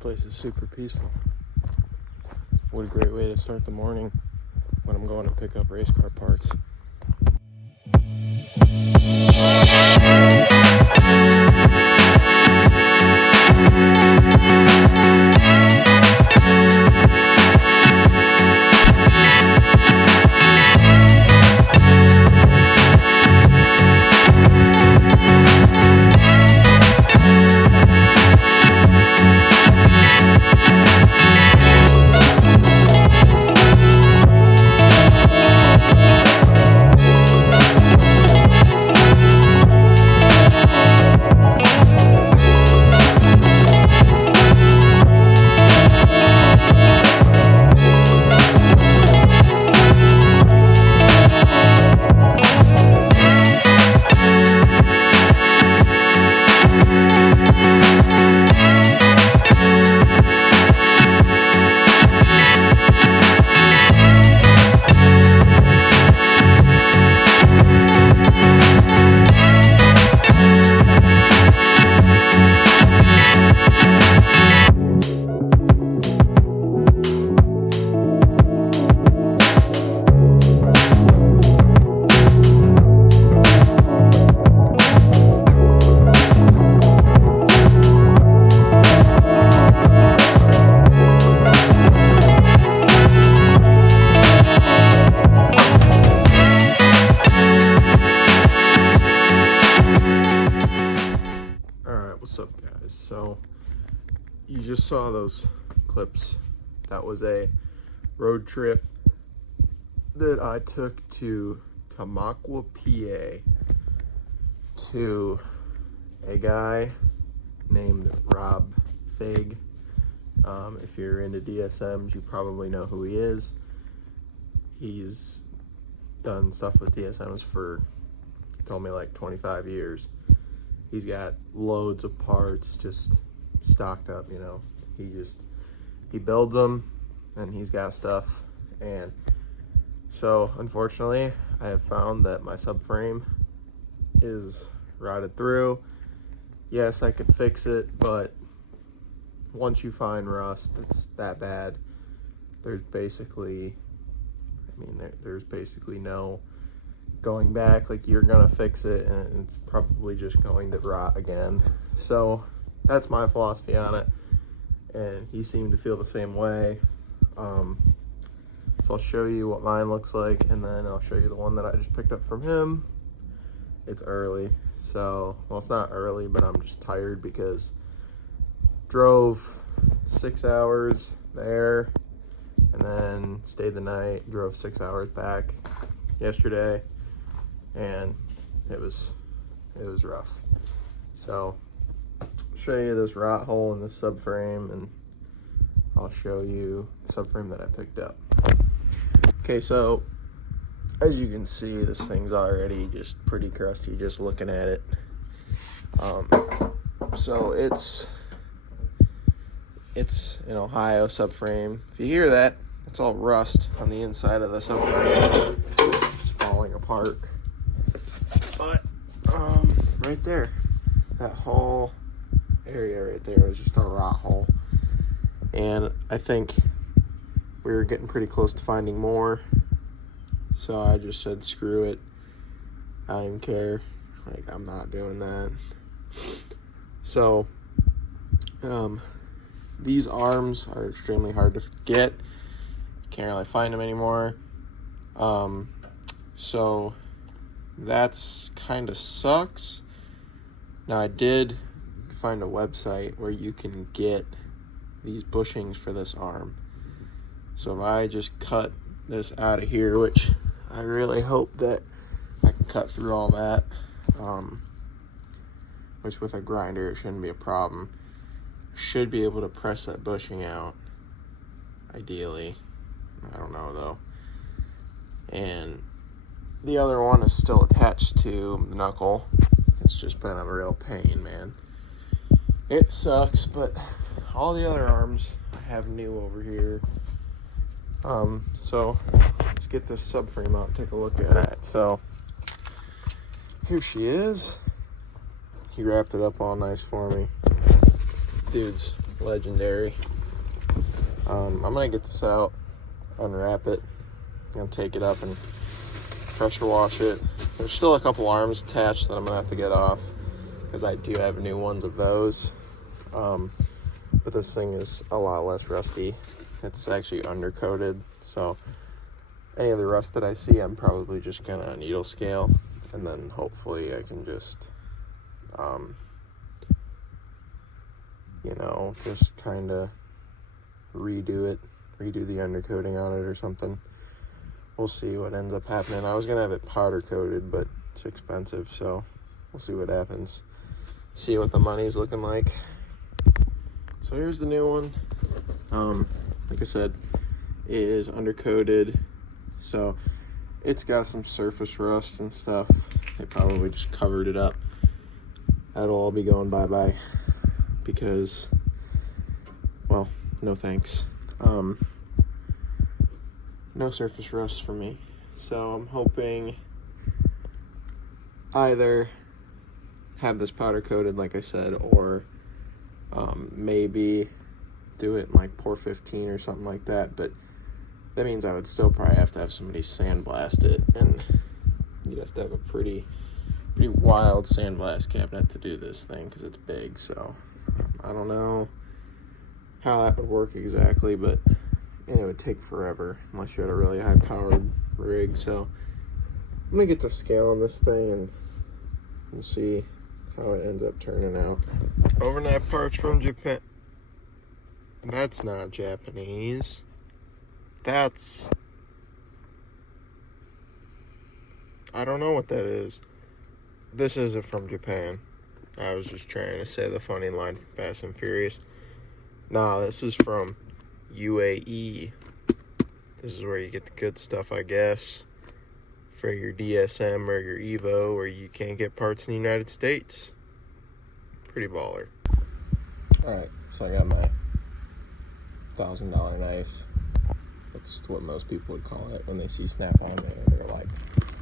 place is super peaceful. What a great way to start the morning when I'm going to pick up race car parts. What's up, guys? So you just saw those clips. That was a road trip that I took to Tamaqua, PA, to a guy named Rob Fig. If you're into DSMs, you probably know who he is. He's done stuff with DSMs for, he told me, like 25 years. He's got loads of parts just stocked up, you know. He builds them and he's got stuff. And so unfortunately, I have found that my subframe is rotted through. Yes, I could fix it, but once you find rust that's that bad, there's basically, there's basically no going back. Like, you're gonna fix it and it's probably just going to rot again. So that's my philosophy on it, and he seemed to feel the same way. So I'll show you what mine looks like, and then I'll show you the one that I just picked up from him. It's early, so, well, it's not early, but I'm just tired because drove 6 hours there and then stayed the night, drove 6 hours back yesterday, and it was rough. So I'll show you this rot hole in this subframe, and I'll show you the subframe that I picked up. Okay, so as you can see, this thing's already just pretty crusty just looking at it. So it's an Ohio subframe. If you hear that, it's all rust on the inside of the subframe. It's falling apart. But right there, that whole area right there was just a rot hole. And I think we were getting pretty close to finding more. So I just said, screw it. I don't even care. Like, I'm not doing that. So, these arms are extremely hard to get. Can't really find them anymore. So that's kind of sucks. Now, I did find a website where you can get these bushings for this arm. So if I just cut this out of here, which I really hope that I can cut through all that, which with a grinder it shouldn't be a problem. Should be able to press that bushing out, ideally. I don't know though. And the other one is still attached to the knuckle. It's just been a real pain, man. It sucks, but all the other arms I have new over here. So let's get this subframe out and take a look at it. So here she is. He wrapped it up all nice for me. Dude's legendary. I'm gonna get this out, unwrap it, I'm gonna take it up and pressure wash it. There's still a couple arms attached that I'm gonna have to get off because I do have new ones of those. But this thing is a lot less rusty. It's actually undercoated, so any of the rust that I see, I'm probably just gonna needle scale, and then hopefully I can just, you know, just kind of redo the undercoating on it or something. We'll see what ends up happening. I was gonna have it powder coated, but it's expensive, so we'll see what happens. See what the money's looking like. So here's the new one. Like I said, it is undercoated, so it's got some surface rust and stuff. They probably just covered it up. That'll all be going bye-bye because, well, no thanks. No surface rust for me. So I'm hoping either have this powder coated, like I said, or maybe do it in like pour 15 or something like that. But that means I would still probably have to have somebody sandblast it, and you'd have to have a pretty wild sandblast cabinet to do this thing because it's big. So I don't know how that would work exactly, but it would take forever unless you had a really high powered rig. So I'm gonna get the scale on this thing and we'll see how it ends up turning out. Overnight parts from Japan. That's not Japanese. That's, I don't know what that is. This isn't from Japan. I was just trying to say the funny line from Fast and Furious. Nah, this is from UAE. This is where you get the good stuff, I guess, for your DSM or your Evo, where you can't get parts in the United States. Pretty baller. Alright, so I got my $1,000 knife. That's what most people would call it when they see Snap-on there. They're like,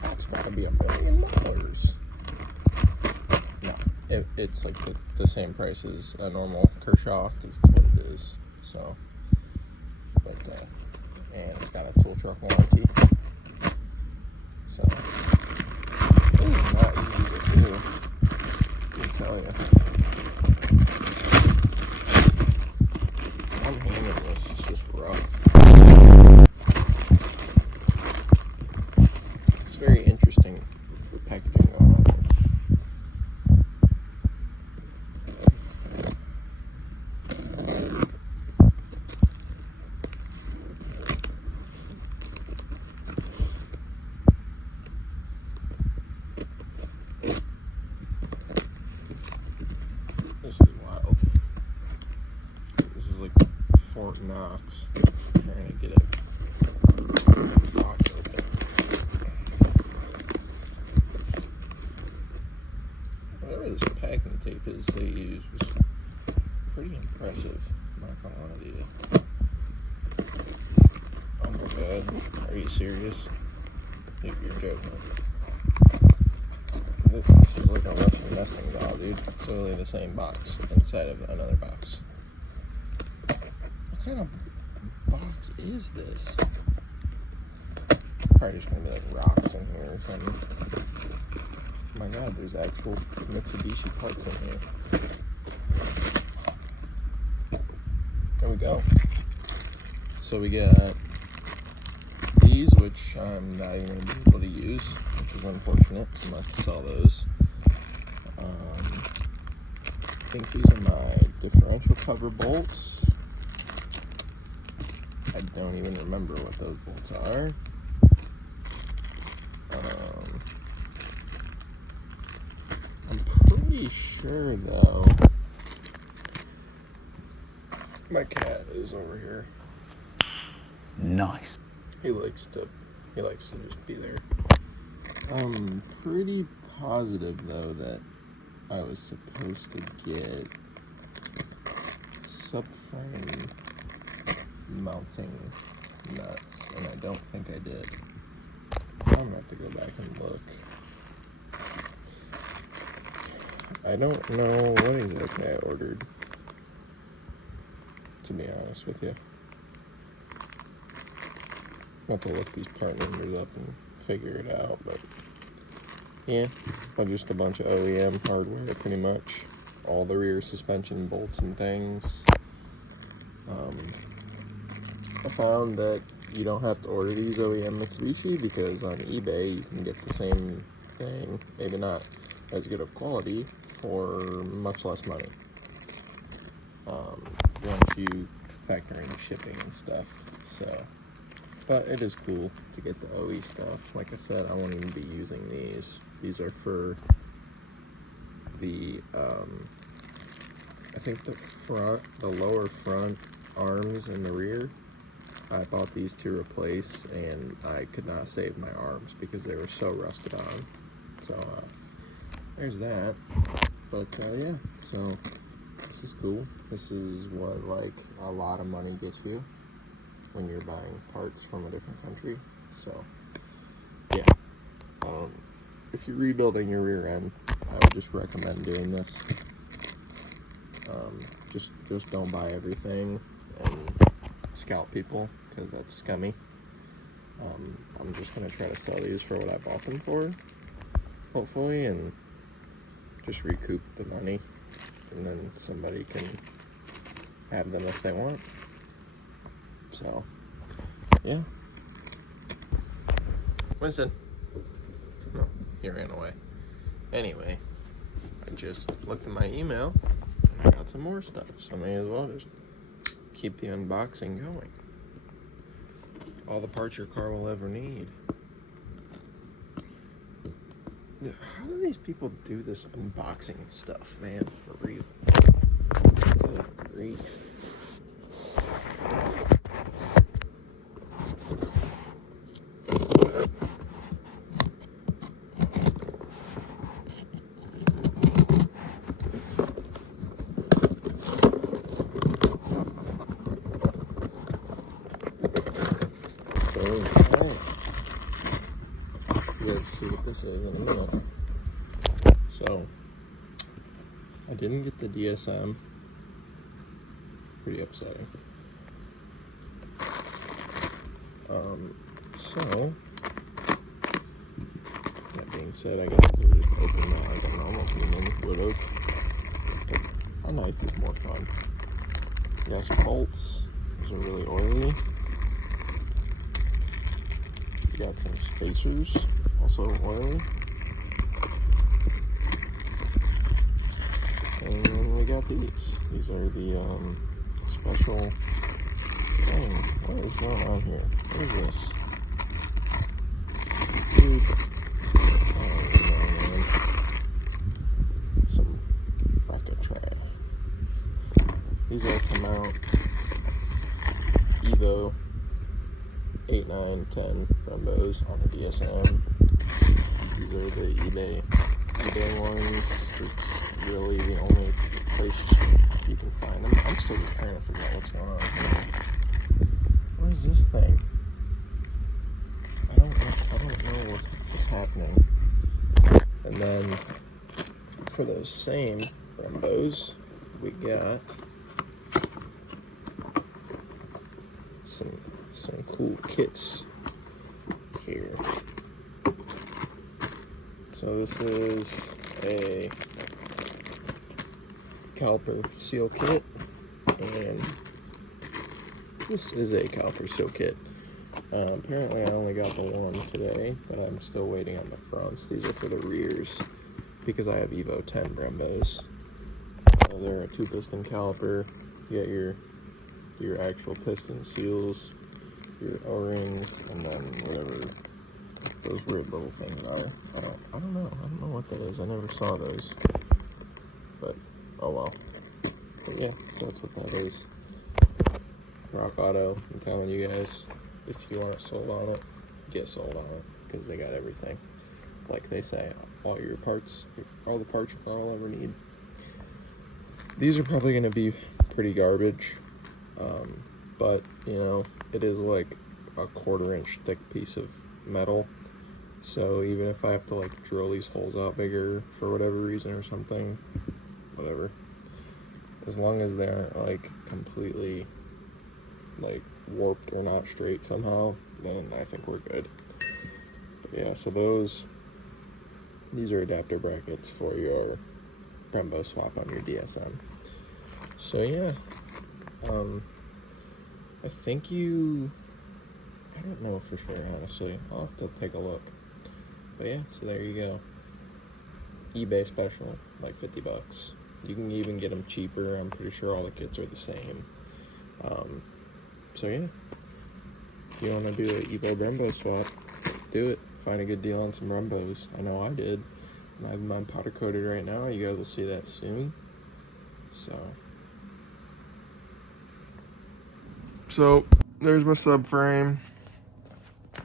that's gotta be $1 million. No, it's like the same price as a normal Kershaw, because it's what it is. So, but, and it's got a tool truck warranty. So, this is not easy to do, let me tell you. I'm handling this, it's just rough. It's very interesting packaging going on. This is wild. This is like Fort Knox. Trying to get it box open. Whatever this packing tape is they use was pretty impressive. I'm not gonna lie to you. Oh my god. Are you serious? You're joking. This is like a Russian nesting doll, dude. It's literally the same box inside of another box. What kind of box is this? Probably just gonna be like rocks in here or something. Oh my god, there's actual Mitsubishi parts in here. There we go. So we got these, which I'm not even going to be able to use, which is unfortunate, so I'm going to have to sell those. I think these are my differential cover bolts. I don't even remember what those bolts are. I'm pretty sure, though, my cat is over here. Nice. He likes to just be there. I'm pretty positive, though, that I was supposed to get SUBFRAME mounting nuts, and I don't think I did. I'm gonna have to go back and look. I don't know what exactly I ordered. to be honest with you. Not to look these part numbers up and figure it out, but yeah, just a bunch of OEM hardware pretty much. All the rear suspension bolts and things. I found that you don't have to order these OEM Mitsubishi because on eBay you can get the same thing, maybe not as good of quality, for much less money. Once you factor in shipping and stuff, so. But it is cool to get the OE stuff. Like I said, I won't even be using these. These are for the, I think the lower front arms in the rear. I bought these to replace, and I could not save my arms because they were so rusted on. So, there's that. But, yeah, so this is cool. This is what, like, a lot of money gets you when you're buying parts from a different country. So, yeah. If you're rebuilding your rear end, I would just recommend doing this. Just don't buy everything and scalp people, because that's scummy. I'm just going to try to sell these for what I bought them for, hopefully, and just recoup the money, and then somebody can have them if they want. So, yeah. Winston. No, he ran away. Anyway, I just looked at my email, and I got some more stuff, so I may as well just keep the unboxing going. All the parts your car will ever need. How do these people do this unboxing stuff, man? For real. Good grief. Let's see what this is in a minute. So, I didn't get the DSM. Pretty upsetting. So, that being said, I guess I can just open that like a normal human would have. A knife is more fun. Yes, bolts. Those are really oily. We got some spacers, also oily. And then we got these. These are the special thing. What is going on here? What is this? Dude. Oh no, man. Some bracket tray. These are to mount Evo 8, 9, 10 Brembos on a DSM. These are the eBay ones. It's really the only place you can find them. I'm still trying to figure out what's going on here. What is this thing? I don't know what's happening. And then for those same Brembos, we got some cool kits here. So this is a caliper seal kit, and this is a caliper seal kit. Apparently I only got the one today, but I'm still waiting on the fronts. These are for the rears, because I have Evo 10 Brembos. They're a 2-piston caliper. You got your actual piston seals, your O-rings, and then whatever those weird little things are. I don't know what that is. I never saw those. But oh well. But yeah, so that's what that is. Rock Auto, I'm telling you guys, if you aren't sold on it, get sold on it, because they got everything. Like they say, all the parts your car will ever need. These are probably going to be pretty garbage, but you know, it is like a 1/4 inch thick piece of metal, so even if I have to like drill these holes out bigger for whatever reason or something, whatever, as long as they aren't like completely like warped or not straight somehow, then I think we're good. But yeah, so these are adapter brackets for your Brembo swap on your DSM. So yeah, I think I don't know for sure, honestly. I'll have to take a look. But yeah, so there you go. eBay special, like 50 bucks. You can even get them cheaper. I'm pretty sure all the kits are the same. So yeah, if you want to do an Evo Brembo swap, do it. Find a good deal on some Brembos. I know I did. I have mine powder coated right now. You guys will see that soon. So there's my subframe.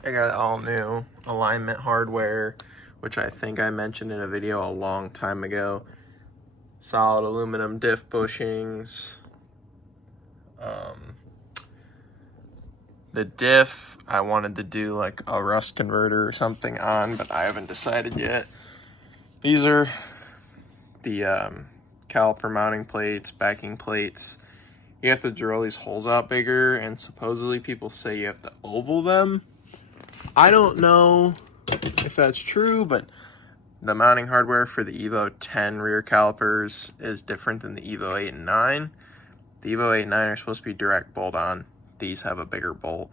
I got all new alignment hardware, which I think I mentioned in a video a long time ago. Solid aluminum diff bushings. The diff, I wanted to do like a rust converter or something on, but I haven't decided yet. These are the caliper mounting plates, backing plates. You have to drill these holes out bigger, and supposedly people say you have to oval them. I don't know if that's true, but the mounting hardware for the Evo 10 rear calipers is different than the Evo 8 and 9. The Evo 8 and 9 are supposed to be direct bolt on. These have a bigger bolt.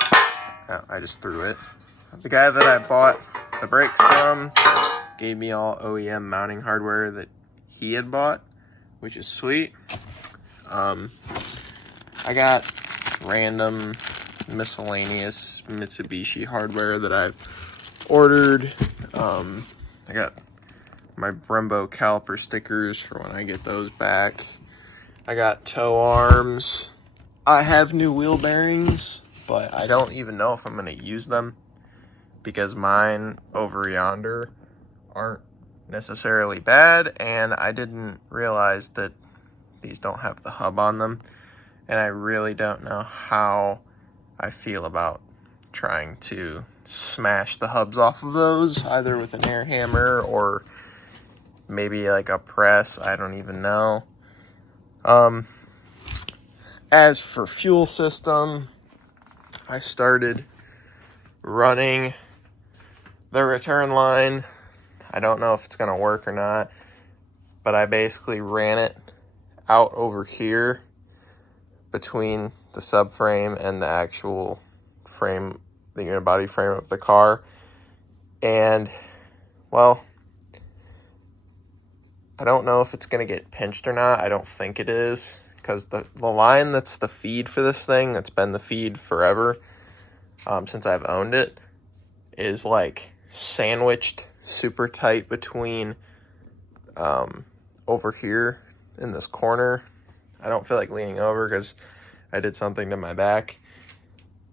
Oh, I just threw it. The guy that I bought the brakes from gave me all OEM mounting hardware that he had bought, which is sweet. I got random miscellaneous Mitsubishi hardware that I ordered. I got my Brembo caliper stickers for when I get those back. I got toe arms. I have new wheel bearings, but I don't even know if I'm going to use them because mine over yonder aren't necessarily bad, and I didn't realize that these don't have the hub on them, and I really don't know how I feel about trying to smash the hubs off of those, either with an air hammer or maybe like a press. I don't even know. As for fuel system, I started running the return line. I don't know if it's gonna work or not, but I basically ran it out over here between the subframe and the actual frame, the unibody frame of the car. And, well, I don't know if it's going to get pinched or not. I don't think it is, because the line that's the feed for this thing, that's been the feed forever, since I've owned it, is like sandwiched super tight between over here in this corner. I don't feel like leaning over because I did something to my back.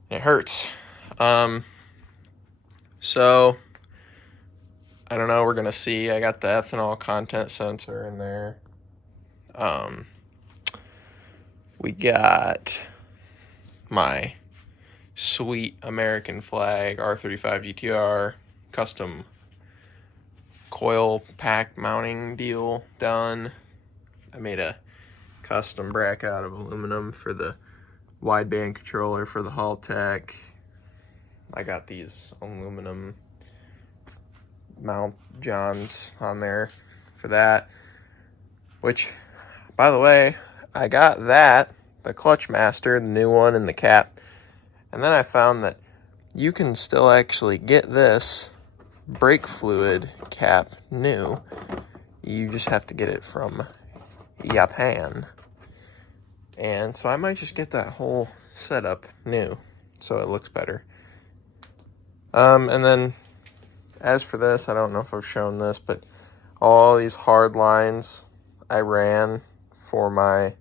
It hurts. So I don't know, we're gonna see. I got the ethanol content sensor in there. We got my sweet American flag R35 GTR custom coil pack mounting deal done. I made a custom bracket out of aluminum for the wideband controller for the Haltech. I got these aluminum mount johns on there for that, which, by the way, I got that, the Clutch Master, the new one, and the cap, and then I found that you can still actually get this brake fluid cap new. You just have to get it from Japan. And so I might just get that whole setup new so it looks better. And then as for this, I don't know if I've shown this, but all these hard lines I ran for my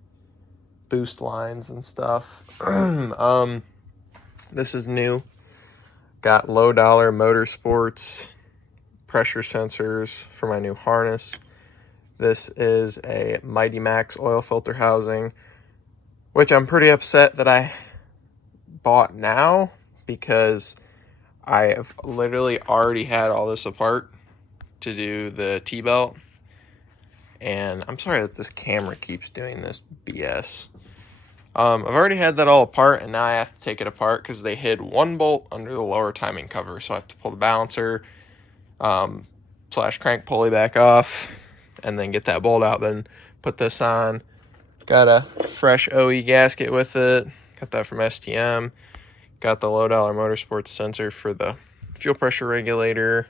boost lines and stuff. This is new. Got low dollar motorsports pressure sensors for my new harness. This is a Mighty Max oil filter housing, which I'm pretty upset that I bought now because I have literally already had all this apart to do the T-belt. And I'm sorry that this camera keeps doing this BS. I've already had that all apart, and now I have to take it apart because they hid one bolt under the lower timing cover. So I have to pull the balancer slash crank pulley back off, and then get that bolt out, then put this on. Got a fresh OE gasket with it. Got that from STM. Got the low dollar motorsports sensor for the fuel pressure regulator.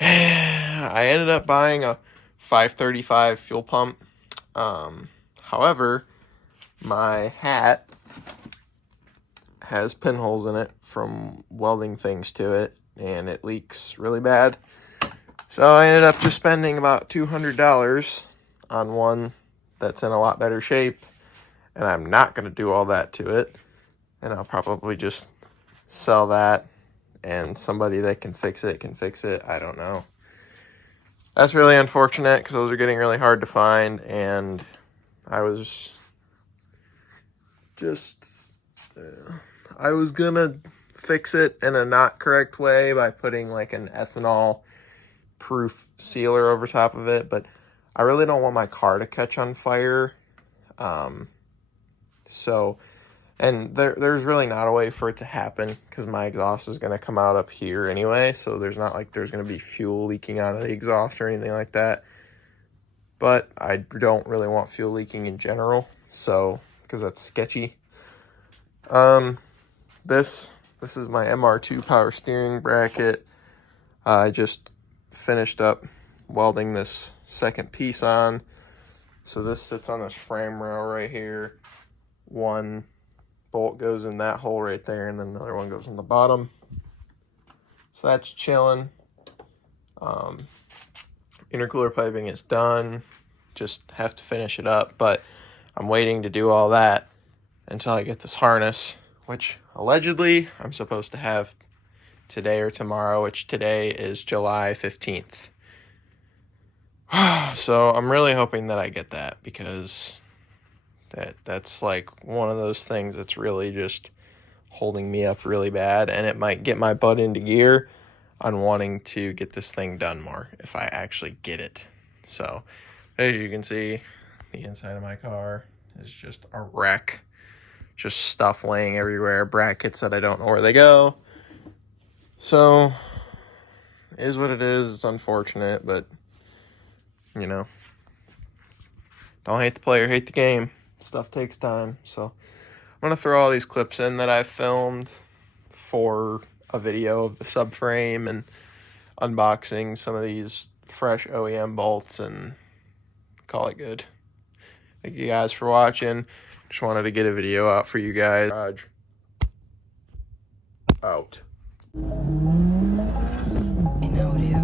I ended up buying a 535 fuel pump. However, my hat has pinholes in it from welding things to it, and it leaks really bad. So I ended up just spending about $200 on one that's in a lot better shape, and I'm not going to do all that to it, and I'll probably just sell that, and somebody that can fix it. I don't know. That's really unfortunate because those are getting really hard to find, and I was just, I was gonna fix it in a not correct way by putting like an ethanol proof sealer over top of it, but I really don't want my car to catch on fire. And there's really not a way for it to happen because my exhaust is going to come out up here anyway, so there's not like there's going to be fuel leaking out of the exhaust or anything like that. But I don't really want fuel leaking in general, so because that's sketchy. This is my MR2 power steering bracket. I just finished up welding this second piece on. So this sits on this frame rail right here. One bolt goes in that hole right there, and then another one goes in the bottom. So that's chilling. Intercooler piping is done. Just have to finish it up, but I'm waiting to do all that until I get this harness, which allegedly I'm supposed to have today or tomorrow, which today is July 15th. So I'm really hoping that I get that, because that's like one of those things that's really just holding me up really bad, and it might get my butt into gear on wanting to get this thing done more if I actually get it. So as you can see, the inside of my car is just a wreck. Just stuff laying everywhere, brackets that I don't know where they go. So it is what it is. It's unfortunate, but you know, don't hate the player, hate the game. Stuff takes time. So I'm going to throw all these clips in that I've filmed for a video of the subframe and unboxing some of these fresh OEM bolts and call it good. Thank you guys for watching. Just wanted to get a video out for you guys. Raj. Out. In audio.